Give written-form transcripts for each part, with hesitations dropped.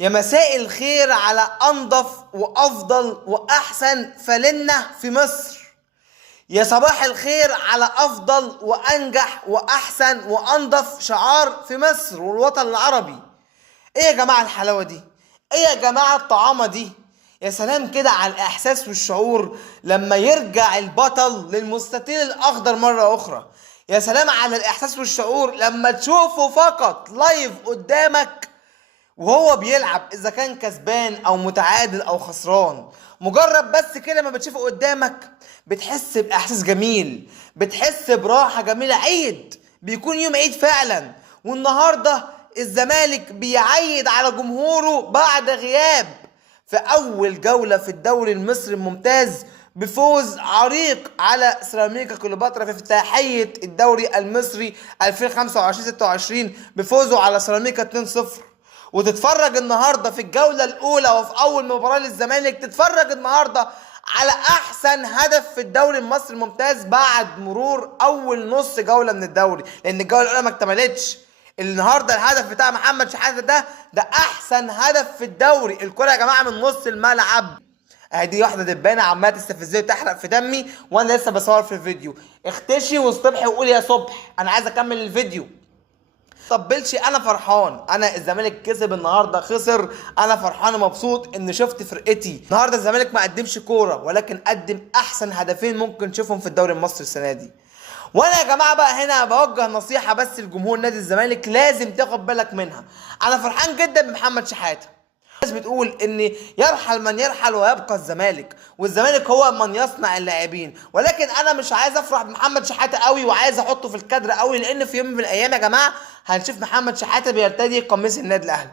يا مساء الخير على أنظف وأفضل وأحسن فالنة في مصر. يا صباح الخير على أفضل وأنجح وأحسن وأنظف شعار في مصر والوطن العربي. إيه يا جماعة الحلاوة دي؟ إيه يا جماعة الطعامة دي؟ يا سلام كده على الإحساس والشعور لما يرجع البطل للمستطيل الأخضر مرة أخرى. يا سلام على الإحساس والشعور لما تشوفه فقط لايف قدامك وهو بيلعب، اذا كان كسبان او متعادل او خسران. مجرد بس كده ما بتشوفه قدامك بتحس باحساس جميل، بتحس براحة جميلة. عيد، بيكون يوم عيد فعلا. والنهاردة الزمالك بيعيد على جمهوره بعد غياب في اول جولة في الدوري المصري الممتاز بفوز عريق على سيراميكا كليوباترا في افتتاحية الدوري المصري 2025-26 بفوزه على سيراميكا 2-0. وتتفرج النهارده في الجوله الاولى وفي اول مباراه للزمالك، تتفرج النهارده على احسن هدف في الدوري المصري الممتاز بعد مرور اول نص جوله من الدوري، لان الجوله الاولى ما اكتملتش. النهارده الهدف بتاع محمد شحاته ده احسن هدف في الدوري. الكره يا جماعه من نص الملعب. دي واحده دبانه عماله تستفزني وتحرق في دمي وانا لسه بصور في الفيديو. اختشي واصطبحي وقولي يا صبح، انا عايز اكمل الفيديو. طبلش، انا فرحان. انا الزمالك كسب النهارده، خسر، انا فرحان ومبسوط ان شفت فرقتي. النهارده الزمالك ما قدمش كوره ولكن قدم احسن هدفين ممكن نشوفهم في الدوري المصري السنه دي. وانا يا جماعه بقى هنا بوجه نصيحه بس لجمهور نادي الزمالك لازم تاخد بالك منها. انا فرحان جدا بمحمد شحاته. الناس بتقول ان يرحل من يرحل ويبقى الزمالك، والزمالك هو من يصنع اللاعبين، ولكن انا مش عايز افرح بمحمد شحاته قوي وعايز احطه في الكادر قوي، لان في يوم من الايام يا جماعه هنشوف محمد شحاته بيرتدي قميص النادي الاهلي.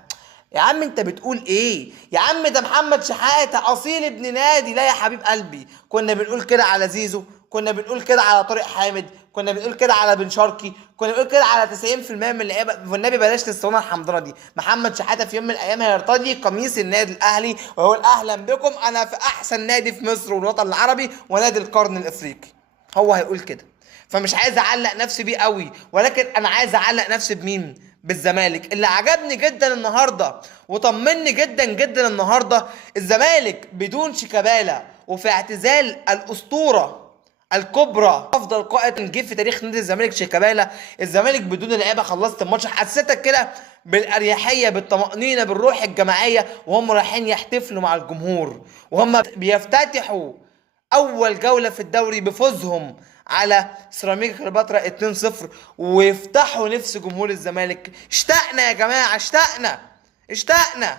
يا عم انت بتقول ايه؟ يا عم ده محمد شحاته اصيل ابن نادي. لا يا حبيب قلبي، كنا بنقول كده على زيزو، كنا بنقول كده على طارق حامد، كنا بنقول كده على بن شرقي، كنا بنقول كده على 90% من اللعيبه. والنبي بلاش الاسطوانه الحمضانه دي. محمد شحاته في يوم من الايام هيرتدي قميص النادي الاهلي ويقول اهلا بكم، انا في احسن نادي في مصر والوطن العربي ونادي القرن الافريقي. هو هيقول كده. فمش عايز اعلق نفسي بيه قوي، ولكن انا عايز اعلق نفسي بمين؟ بالزمالك. اللي عجبني جدا النهارده وطمني جدا جدا النهارده الزمالك بدون شيكابالا وفي اعتزال الاسطوره الكبرى افضل قائد جه في تاريخ نادي الزمالك شيكابالا. الزمالك بدون لعيبه خلصت الماتش. حسيتك كده بالاريحيه، بالطمانينه، بالروح الجماعيه وهم رايحين يحتفلوا مع الجمهور وهم بيفتتحوا اول جوله في الدوري بفوزهم على سيراميكا كليوباترا 2-0 ويفتحوا نفس جمهور الزمالك. اشتقنا يا جماعه، اشتقنا.